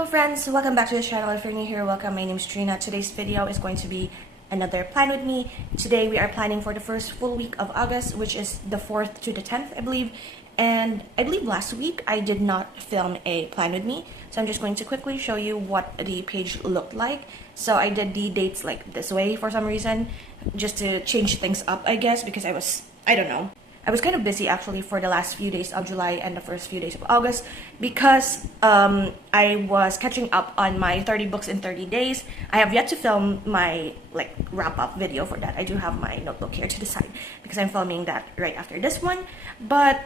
Hello friends, welcome back to the channel. If you're new here, welcome. My name is Trina. Today's video is going to be another plan with me. Today we are planning for the first full week of August, which is the 4th to the 10th, I believe. And I believe last week I did not film a plan with me, so I'm just going to quickly show you what the page looked like. So I did the dates like this way for some reason, just to change things up, I guess, because I don't know. I was kind of busy actually for the last few days of July and the first few days of August because I was catching up on my 30 books in 30 days. I have yet to film my wrap-up video for that. I do have my notebook here to the side because I'm filming that right after this one. But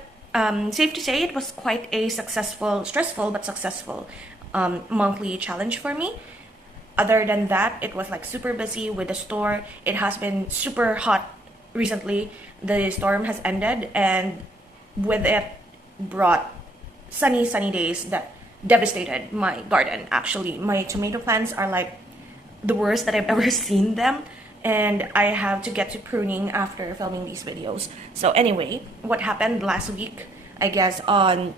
safe to say it was quite a successful, stressful but successful monthly challenge for me. Other than that, it was like super busy with the store. It has been super hot recently. The storm has ended, and with it brought sunny days that devastated my garden. Actually, my tomato plants are like the worst that I've ever seen them, and I have to get to pruning after filming these videos. So anyway, what happened last week, I guess on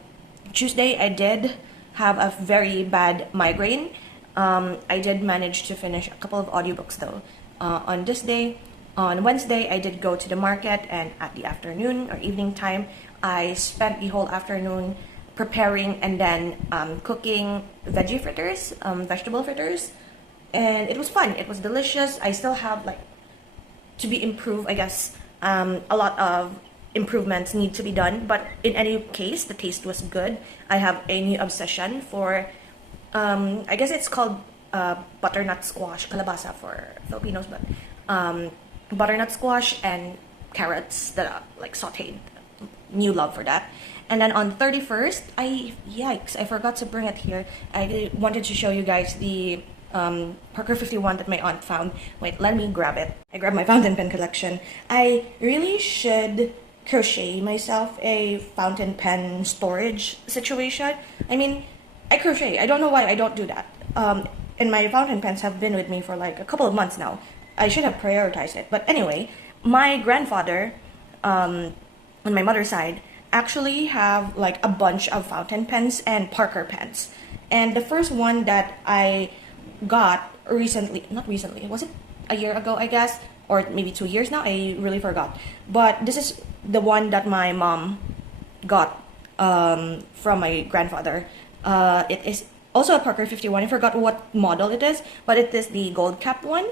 Tuesday, I did have a very bad migraine. I did manage to finish a couple of audiobooks though on this day. On Wednesday, I did go to the market, and at the afternoon or evening time, I spent the whole afternoon preparing and then cooking veggie fritters, vegetable fritters, and it was fun. It was delicious. I still have to be improved, I guess. A lot of improvements need to be done, but in any case, the taste was good. I have a new obsession for, I guess it's called butternut squash, kalabasa for Filipinos, but butternut squash and carrots that are sauteed. New love for that. And then on the 31st, I forgot to bring it here. I wanted to show you guys the Parker 51 that my aunt found. Wait, let me grab it. I grabbed my fountain pen collection. I really should crochet myself a fountain pen storage situation. I mean, I crochet. I don't know why I don't do that. And my fountain pens have been with me for a couple of months now. I should have prioritized it. But anyway, my grandfather on my mother's side actually have a bunch of fountain pens and Parker pens. And the first one that I got not recently, was it a year ago, I guess, or maybe 2 years now? I really forgot. But this is the one that my mom got from my grandfather. It is also a Parker 51. I forgot what model it is, but it is the gold cap one.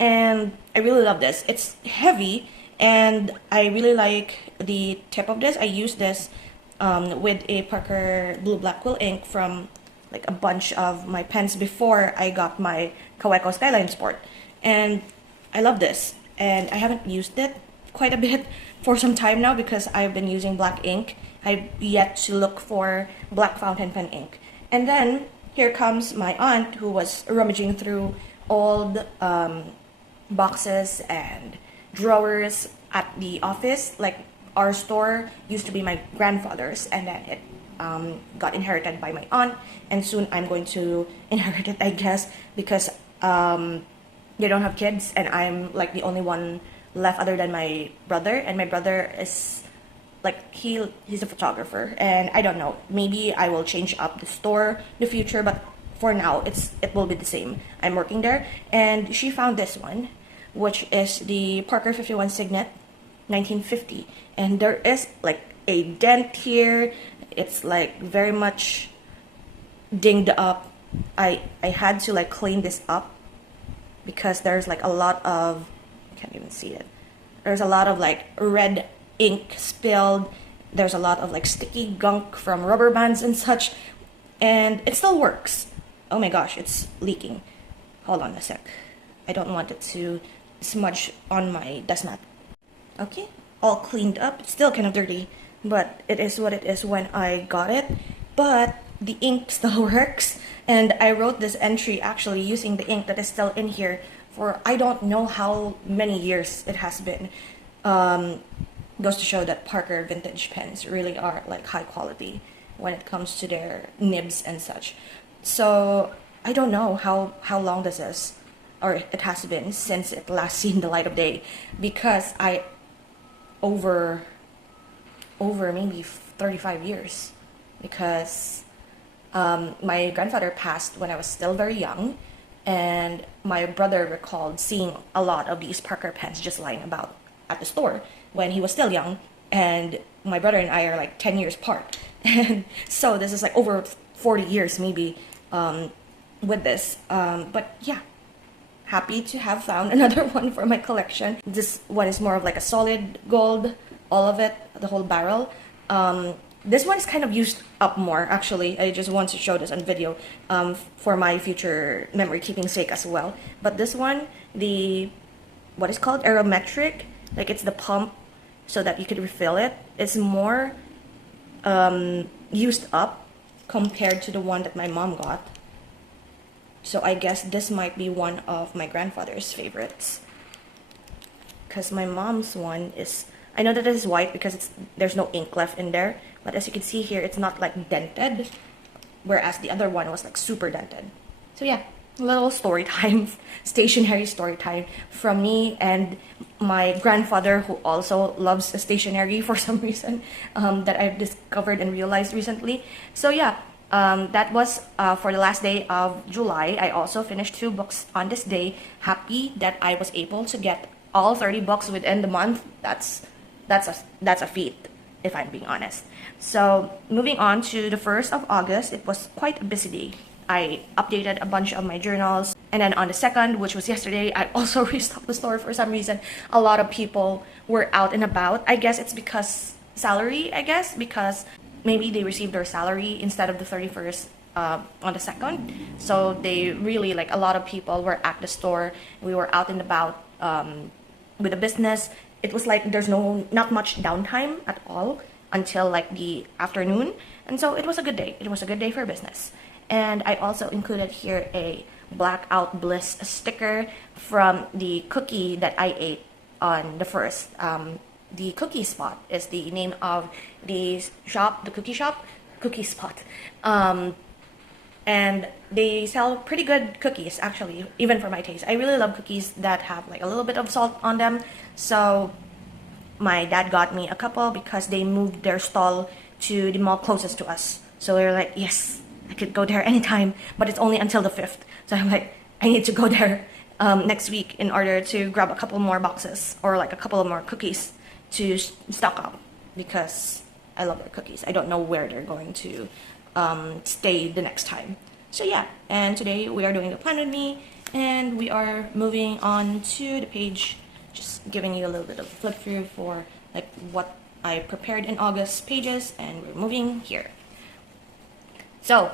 And I really love this. It's heavy, and I really like the tip of this. I use this with a Parker Blue Black Quill ink from a bunch of my pens before I got my Kaweco Skyline Sport. And I love this. And I haven't used it quite a bit for some time now because I've been using black ink. I've yet to look for black fountain pen ink. And then here comes my aunt, who was rummaging through old boxes and drawers at the office. Our store used to be my grandfather's, and then it got inherited by my aunt, and soon I'm going to inherit it, I guess, because they don't have kids, and I'm the only one left other than my brother. And my brother is he's a photographer, and I don't know, maybe I will change up the store in the future, but for now it will be the same. I'm working there, and she found this one, which is the Parker 51 Signet 1950, and there is a dent here. It's very much dinged up. I had to clean this up because there's a lot of, I can't even see it, there's a lot of red ink spilled. There's a lot of sticky gunk from rubber bands and such, and it still works. Oh my gosh, it's leaking. Hold on a sec. I don't want it to smudge on my desk mat. Okay, all cleaned up. It's still kind of dirty, but it is what it is when I got it. But the ink still works, and I wrote this entry actually using the ink that is still in here for I don't know how many years it has been. Goes to show that Parker vintage pens really are high quality when it comes to their nibs and such. So I don't know how long this is, or it has been since it last seen the light of day, because I over maybe 35 years, because My grandfather passed when I was still very young, and my brother recalled seeing a lot of these Parker pens just lying about at the store when he was still young. And my brother and I are like 10 years apart. And so this is like over 40 years maybe with this. But yeah, happy to have found another one for my collection. This one is more of like a solid gold, all of it, the whole barrel. This one is kind of used up more, actually. I just want to show this on video for my future memory keeping sake as well. But this one, what is called aerometric, like it's the pump so that you could refill it. It's more used up compared to the one that my mom got. So I guess this might be one of my grandfather's favorites. Because my mom's one is, I know that it is white because there's no ink left in there. But as you can see here, it's not like dented. Whereas the other one was like super dented. So yeah, little story time, stationery story time from me and my grandfather, who also loves stationery for some reason that I've discovered and realized recently. So yeah, that was for the last day of July. I also finished 2 books on this day. Happy that I was able to get all 30 books within the month. That's a feat, if I'm being honest. So moving on to the 1st of August, it was quite a busy day. I updated a bunch of my journals, and then on the 2nd, which was yesterday, I also restocked the store for some reason. A lot of people were out and about. I guess it's because salary, because maybe they received their salary instead of the 31st on the 2nd. So they really, like, a lot of people were at the store. We were out and about with the business. It was like there's not much downtime at all until like the afternoon, and so it was a good day. It was a good day for business. And I also included here a Blackout Bliss sticker from the cookie that I ate on the 1st. The Cookie Spot is the name of the shop, the cookie shop, Cookie Spot. And they sell pretty good cookies, actually, even for my taste. I really love cookies that have like a little bit of salt on them. So my dad got me a couple because they moved their stall to the mall closest to us. So we were like, yes, I could go there anytime, but it's only until the 5th. So I'm like, I need to go there next week in order to grab a couple more boxes or like a couple of more cookies to stock up, because I love their cookies. I don't know where they're going to stay the next time. So yeah, and today we are doing the plan with me, and we are moving on to the page, just giving you a little bit of flip through for like what I prepared in August pages, and we're moving here. So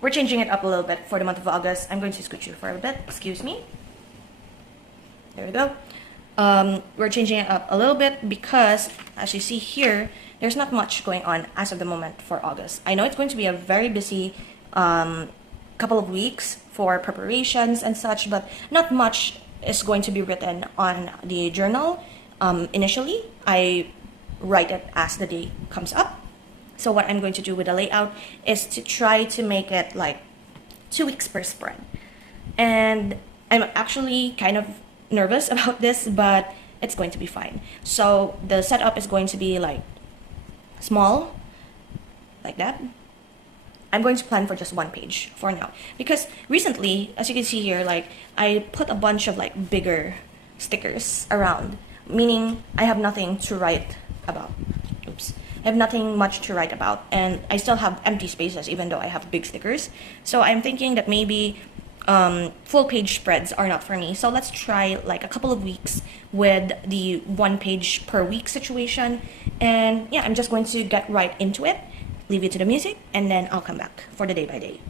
we're changing it up a little bit for the month of August. I'm going to scoot you for a bit, excuse me. There we go. We're changing it up a little bit because, as you see here, there's not much going on as of the moment for August. I know it's going to be a very busy couple of weeks for preparations and such, but not much is going to be written on the journal. Initially, I write it as the day comes up. So what I'm going to do with the layout is to try to make it like 2 weeks per spread. And I'm actually kind of nervous about this, but it's going to be fine. So the setup is going to be like small, like that. I'm going to plan for just 1 page for now, because recently, as you can see here, like I put a bunch of like bigger stickers around, meaning I have nothing to write about. Oops. I have nothing much to write about, and I still have empty spaces even though I have big stickers. So I'm thinking that maybe full page spreads are not for me. So let's try like a couple of weeks with the 1 page per week situation. And yeah, I'm just going to get right into it, leave you to the music, and then I'll come back for the day by day.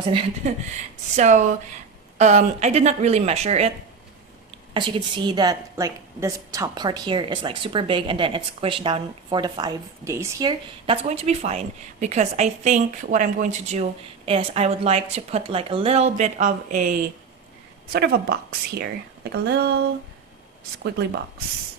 wasn't it? So I did not really measure it. As you can see that like this top part here is like super big, and then it's squished down for the 5 days here. That's going to be fine, because I think what I'm going to do is I would like to put like a little bit of a sort of a box here, like a little squiggly box.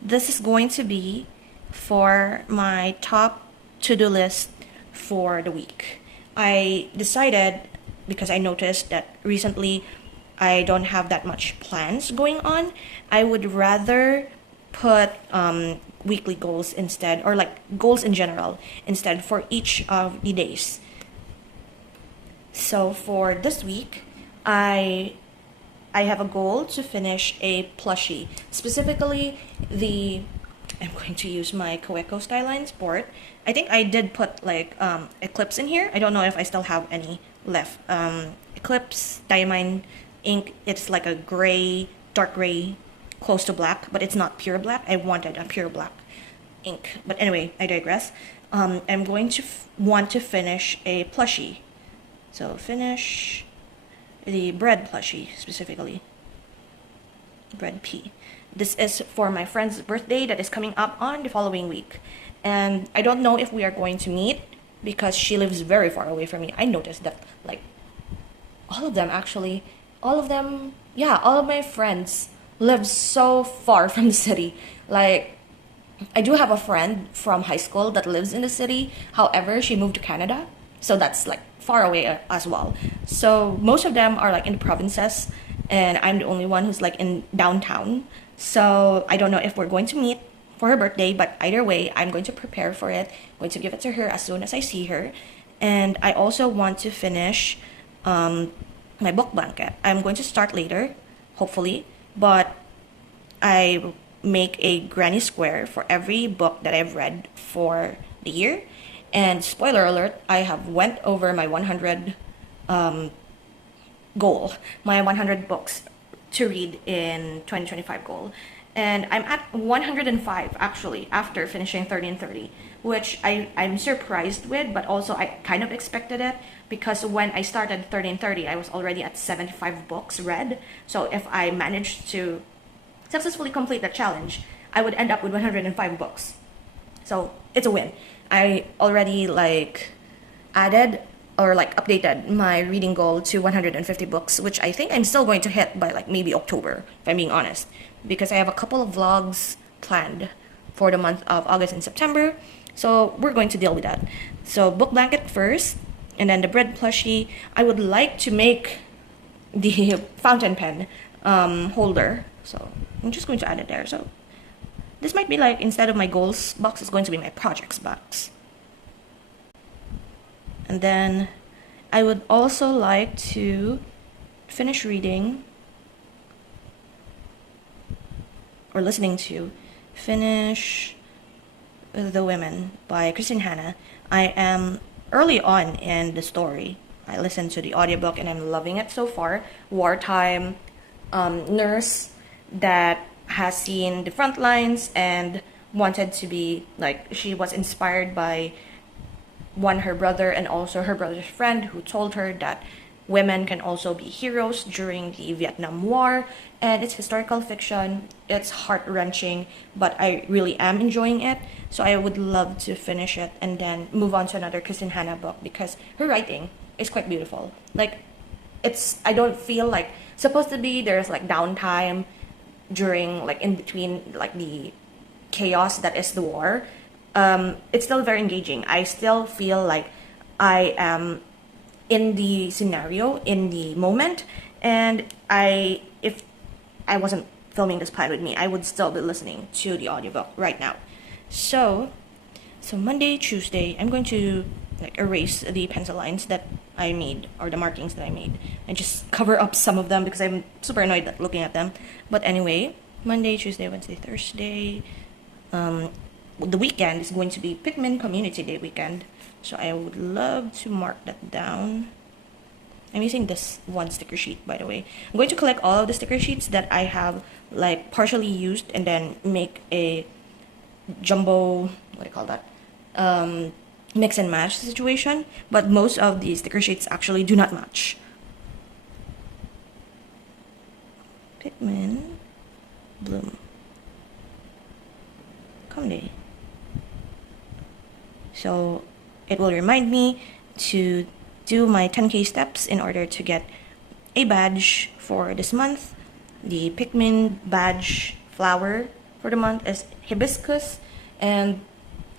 This is going to be for my top to-do list for the week. I decided, because I noticed that recently I don't have that much plans going on, I would rather put weekly goals instead, or like goals in general instead, for each of the days. So for this week, I have a goal to finish a plushie, specifically I'm going to use my Coeco Skyline Sport. I think I did put like Eclipse in here. I don't know if I still have any left. Eclipse Diamine ink. It's like a gray, dark gray, close to black, but it's not pure black. I wanted a pure black ink. But anyway, I digress. I'm going to want to finish a plushie. So finish the bread plushie, specifically. Bread P. This is for my friend's birthday that is coming up on the following week. And I don't know if we are going to meet, because she lives very far away from me. I noticed that like all of my friends live so far from the city. Like, I do have a friend from high school that lives in the city. However, she moved to Canada, so that's like far away as well. So most of them are like in the provinces, and I'm the only one who's like in downtown. So I don't know if we're going to meet for her birthday, but either way, I'm going to prepare for it. I'm going to give it to her as soon as I see her. And I also want to finish my book blanket. I'm going to start later, hopefully, but I make a granny square for every book that I've read for the year. And spoiler alert, I have went over my 100 goal, my 100 books to read in 2025 goal. And I'm at 105 actually after finishing 30 and 30, which I'm surprised with, but also I kind of expected it, because when I started 30 and 30, I was already at 75 books read. So if I managed to successfully complete that challenge, I would end up with 105 books. So it's a win. I already like added or like updated my reading goal to 150 books, which I think I'm still going to hit by like maybe October, if I'm being honest, because I have a couple of vlogs planned for the month of August and September. So we're going to deal with that. So book blanket first, and then the bread plushie. I would like to make the fountain pen holder. So I'm just going to add it there. So this might be like, instead of my goals box, it's going to be my projects box. And then I would also like to finish reading or listening to finish The Women by Kristen Hanna. I am early on in the story. I listened to the audiobook and I'm loving it so far. Wartime nurse that has seen the front lines and wanted to be like, she was inspired by her brother and also her brother's friend, who told her that women can also be heroes during the Vietnam War. And it's historical fiction. It's heart-wrenching, but I really am enjoying it. So I would love to finish it and then move on to another Kristen Hanna book, because her writing is quite beautiful. Like, I don't feel like supposed to be there's like downtime during like in between like the chaos that is the war. It's still very engaging. I still feel like I am in the scenario, in the moment, and if I wasn't filming this plan with me, I would still be listening to the audiobook right now. So Monday, Tuesday, I'm going to like erase the pencil lines that I made, or the markings that I made, and just cover up some of them because I'm super annoyed at looking at them. But anyway, Monday, Tuesday, Wednesday, Thursday, the weekend is going to be Pikmin Community Day weekend. So I would love to mark that down. I'm using this one sticker sheet, by the way. I'm going to collect all of the sticker sheets that I have like partially used and then make a jumbo, what do you call that? mix and match situation, but most of the sticker sheets actually do not match. Pikmin Bloom. Come. So it will remind me to do my 10k steps in order to get a badge for this month. The Pikmin badge flower for the month is hibiscus, and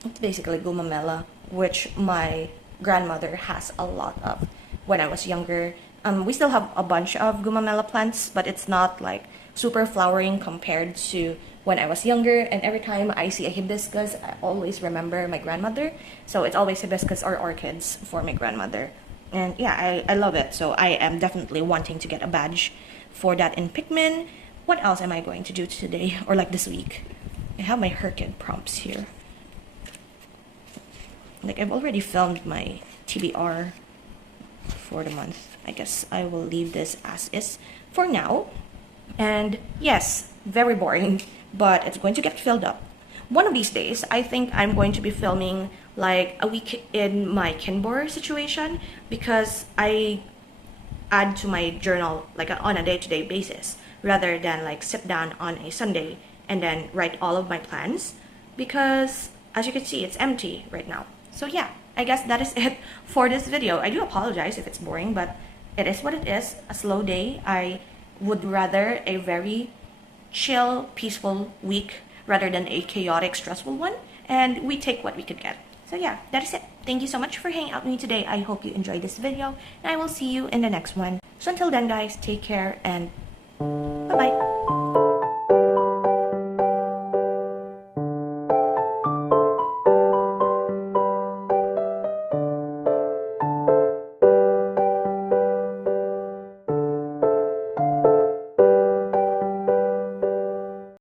it's basically gumamela, which my grandmother has a lot of when I was younger. We still have a bunch of gumamela plants, but it's not like super flowering compared to when I was younger. And every time I see a hibiscus, I always remember my grandmother. So it's always hibiscus or orchids for my grandmother. And yeah, I love it. So I am definitely wanting to get a badge for that in Pikmin. What else am I going to do today or like this week? I have my Herkid prompts here. Like, I've already filmed my TBR for the month. I guess I will leave this as is for now. And yes, very boring, but it's going to get filled up. One of these days, I think I'm going to be filming like a week in my Kinbor situation, because I add to my journal like on a day-to-day basis rather than like sit down on a Sunday and then write all of my plans, because as you can see, it's empty right now. So yeah, I guess that is it for this video. I do apologize if it's boring, but it is what it is. A slow day. I would rather a very chill, peaceful week rather than a chaotic, stressful one. And we take what we could get. So yeah, that is it. Thank you so much for hanging out with me today. I hope you enjoyed this video, and I will see you in the next one. So until then, guys, take care and